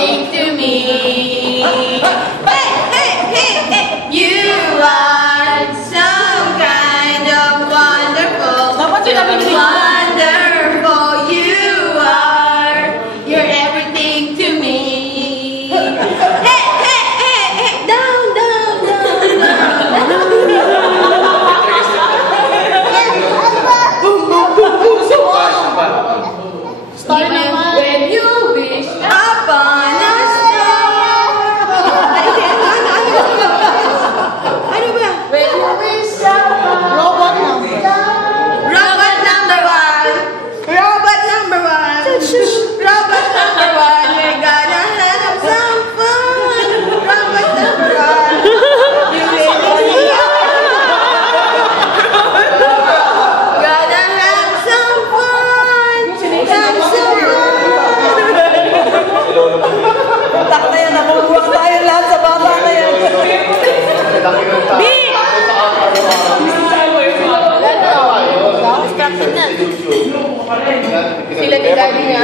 everything to me. Hey, hey, hey, hey. You are some kind of wonderful. Wonderful. You are. You're everything to me. Hey, hey, hey, hey. Down, down, down, down. When you wish upon a star. Ano ba? When you wish upon Robot na. Robot number one. Robot number one. Robot number one. We're gonna have some fun. Robot number one. You really gonna have some fun. Have some fun. Utak na yan, nakukuha tayo lahat sa baba na yan. B! Wala na. Distracted na. Sila ni Daddy nga.